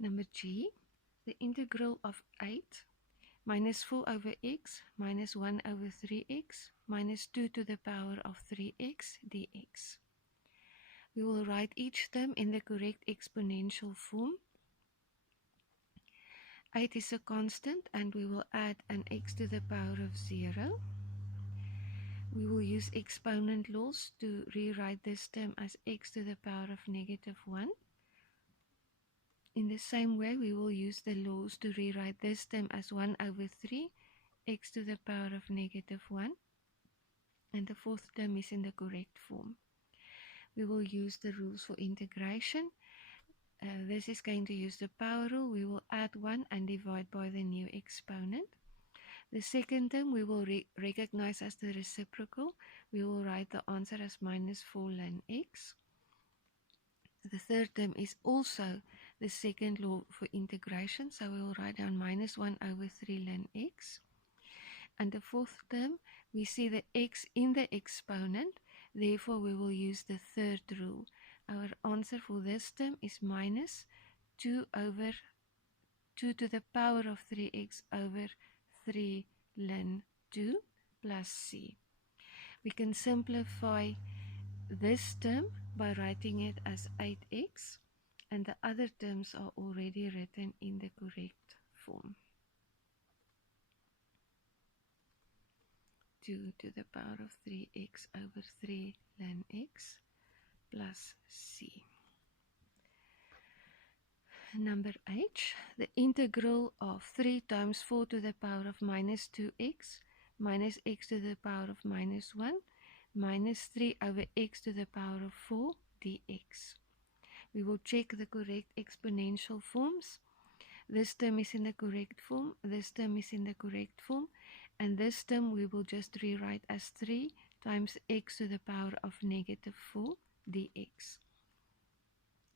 Number G, the integral of 8 minus 4 over x minus 1 over 3x minus 2 to the power of 3x dx. We will write each term in the correct exponential form. 8 is a constant and we will add an x to the power of 0. We will use exponent laws to rewrite this term as x to the power of negative 1. In the same way, we will use the laws to rewrite this term as 1 over 3 x to the power of negative 1. And the fourth term is in the correct form. We will use the rules for integration. This is going to use the power rule. We will add 1 and divide by the new exponent. The second term we will recognize as the reciprocal. We will write the answer as minus 4 ln x. The third term is also the second law for integration, so we will write down minus 1 over 3 ln x. And the fourth term, we see the x in the exponent, therefore we will use the third rule. Our answer for this term is minus 2 over 2 to the power of 3x over 3 ln 2 plus c. We can simplify this term by writing it as 8x, and the other terms are already written in the correct form. 2 to the power of 3x over 3 ln x plus c. Number H, the integral of 3 times 4 to the power of minus 2x minus x to the power of minus 1 minus 3 over x to the power of 4 dx. We will check the correct exponential forms. This term is in the correct form, this term is in the correct form, and this term we will just rewrite as 3 times x to the power of negative 4 dx.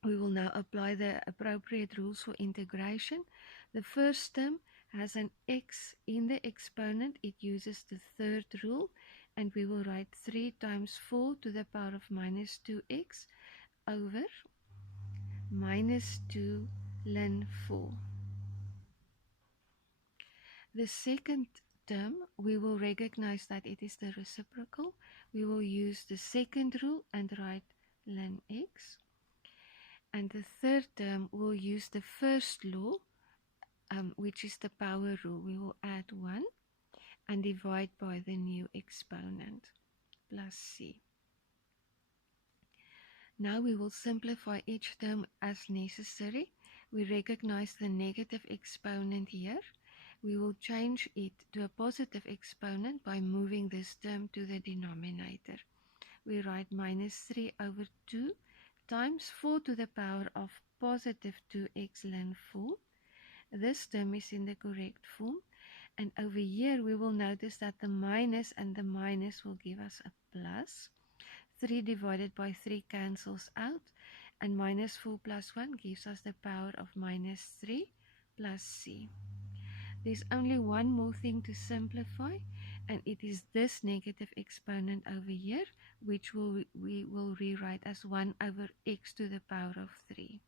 We will now apply the appropriate rules for integration. The first term has an x in the exponent. It uses the third rule, and we will write 3 times 4 to the power of minus 2x over minus 2 ln 4. The second term, we will recognize that it is the reciprocal. We will use the second rule and write ln x. And the third term, we'll use the first law, which is the power rule. We will add 1 and divide by the new exponent, plus c. Now we will simplify each term as necessary. We recognize the negative exponent here. We will change it to a positive exponent by moving this term to the denominator. We write minus 3 over 2 times 4 to the power of positive 2x ln 4. This term is in the correct form, and over here we will notice that the minus and the minus will give us a plus. 3 divided by 3 cancels out, and minus 4 plus 1 gives us the power of minus 3 plus c. There's only one more thing to simplify, and it is this negative exponent over here, which we will rewrite as 1 over x to the power of 3.